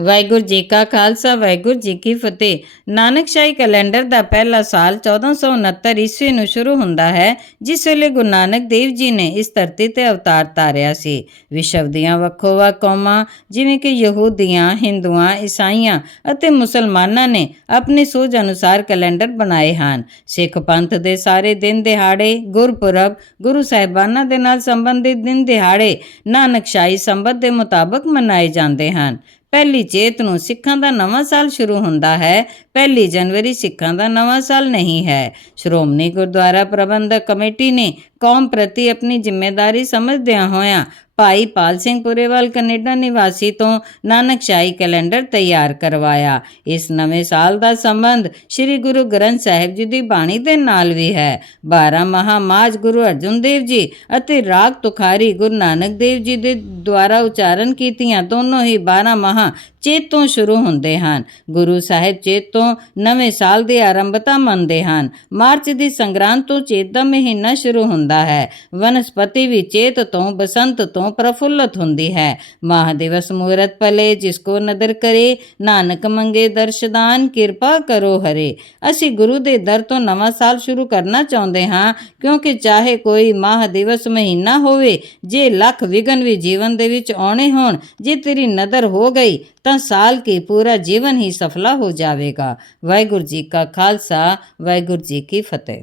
ਵਾਹਿਗੁਰੂ ਜੀ ਕਾ ਖਾਲਸਾ, ਵਾਹਿਗੁਰੂ ਜੀ ਕੀ ਫਤਿਹ। ਨਾਨਕਸ਼ਾਹੀ ਕੈਲੰਡਰ ਦਾ ਪਹਿਲਾ ਸਾਲ 1469 ਈਸਵੀ ਨੂੰ ਸ਼ੁਰੂ ਹੁੰਦਾ ਹੈ, ਜਿਸ ਵੇਲੇ ਗੁਰੂ ਨਾਨਕ ਦੇਵ ਜੀ ਨੇ ਇਸ ਧਰਤੀ ਤੇ ਅਵਤਾਰ ਧਾਰਿਆ ਸੀ। ਵਿਸ਼ਵ ਦੀਆਂ ਵੱਖੋ-ਵੱਖ ਕੌਮਾਂ, ਜਿਵੇਂ ਕਿ ਯਹੂਦੀਆਂ, ਹਿੰਦੂਆਂ, ਈਸਾਈਆਂ ਅਤੇ ਮੁਸਲਮਾਨਾਂ ਨੇ ਆਪਣੀ ਸੋਚ ਅਨੁਸਾਰ ਕੈਲੰਡਰ ਬਣਾਏ ਹਨ। ਸਿੱਖ ਪੰਥ ਦੇ ਸਾਰੇ ਦਿਨ ਦਿਹਾੜੇ, ਗੁਰਪੁਰਬ, ਗੁਰੂ ਸਾਹਿਬਾਨਾਂ ਦੇ ਨਾਲ ਸੰਬੰਧਿਤ ਦਿਨ ਦਿਹਾੜੇ ਨਾਨਕਸ਼ਾਹੀ ਸੰਬਤ ਦੇ ਮੁਤਾਬਕ ਮਨਾਏ ਜਾਂਦੇ ਹਨ। ਪਹਿਲੀ ਚੇਤ ਨੂੰ ਸਿੱਖਾਂ ਦਾ ਨਵਾਂ ਸਾਲ ਸ਼ੁਰੂ ਹੁੰਦਾ ਹੈ, ਪਹਿਲੀ ਜਨਵਰੀ ਸਿੱਖਾਂ ਦਾ ਨਵਾਂ ਸਾਲ ਨਹੀਂ ਹੈ। ਸ਼੍ਰੋਮਣੀ ਗੁਰਦੁਆਰਾ ਪ੍ਰਬੰਧਕ ਕਮੇਟੀ ਨੇ ਕੌਮ ਪ੍ਰਤੀ ਆਪਣੀ ਜ਼ਿੰਮੇਵਾਰੀ ਸਮਝਦਿਆਂ ਹੋਇਆਂ ਭਾਈ ਪਾਲ ਸਿੰਘ ਪੁਰੇਵਾਲ ਕੈਨੇਡਾ ਨਿਵਾਸੀ ਤੋਂ ਨਾਨਕਸ਼ਾਹੀ ਕੈਲੰਡਰ ਤਿਆਰ ਕਰਵਾਇਆ। ਇਸ ਨਵੇਂ ਸਾਲ ਦਾ ਸੰਬੰਧ ਸ੍ਰੀ ਗੁਰੂ ਗ੍ਰੰਥ ਸਾਹਿਬ ਜੀ ਦੀ ਬਾਣੀ ਦੇ ਨਾਲ ਵੀ ਹੈ। 12 ਮਹਾਮਾਜ ਗੁਰੂ ਅਰਜਨ ਦੇਵ ਜੀ ਅਤੇ ਰਾਗ ਤੁਖਾਰੀ ਗੁਰੂ ਨਾਨਕ ਦੇਵ ਜੀ ਦੇ ਦੁਆਰਾ ਉਚਾਰਨ ਕੀਤੀਆਂ ਦੋਨੋਂ ਹੀ 12 ਮਹਾ ਚੇਤ ਤੋਂ ਸ਼ੁਰੂ ਹੁੰਦੇ ਹਨ। ਗੁਰੂ ਸਾਹਿਬ ਚੇਤ ਤੋਂ ਨਵੇਂ ਸਾਲ ਦੀ ਆਰੰਭਤਾ ਮੰਨਦੇ ਹਨ। ਮਾਰਚ ਦੀ ਸੰਗਰਾਂਦ ਤੋਂ ਚੇਤ ਦਾ ਮਹੀਨਾ ਸ਼ੁਰੂ ਹੁੰਦਾ ਹੈ। ਵਨਸਪਤੀ ਵੀ ਚੇਤ ਤੋਂ, ਬਸੰਤ ਤੋਂ ਪ੍ਰਫੁੱਲਤ ਹੁੰਦੀ ਹੈ। ਮਹਾਦਿਵਸ ਮੂਰਤ ਪਲੇ ਜਿਸ ਕੋ ਨਦਰ ਕਰੇ, ਨਾਨਕ ਮੰਗੇ ਦਰਸ਼ਦਾਨ ਕਿਰਪਾ ਕਰੋ ਹਰੇ। ਅਸੀਂ ਗੁਰੂ ਦੇ ਦਰ ਤੋਂ ਨਵਾਂ ਸਾਲ ਸ਼ੁਰੂ ਕਰਨਾ ਚਾਹੁੰਦੇ ਹਾਂ, ਕਿਉਂਕਿ ਚਾਹੇ ਕੋਈ ਮਾਹ ਦਿਵਸ ਮਹੀਨਾ ਹੋਵੇ, ਜੇ ਲੱਖ ਵਿਗਨ ਵੀ ਜੀਵਨ ਦੇ ਵਿੱਚ ਆਉਣੇ ਹੋਣ, ਜੇ ਤੇਰੀ ਨਦਰ ਹੋ ਗਈ ਤਾਂ ਤਾਂ ਸਾਲ ਕੀ ਪੂਰਾ ਜੀਵਨ ਹੀ ਸਫਲਾ ਹੋ ਜਾਵੇਗਾ। ਵਾਹਿਗੁਰੂ ਜੀ ਕਾ ਖਾਲਸਾ, ਵਾਹਿਗੁਰੂ ਜੀ ਕੀ ਫਤਿਹ।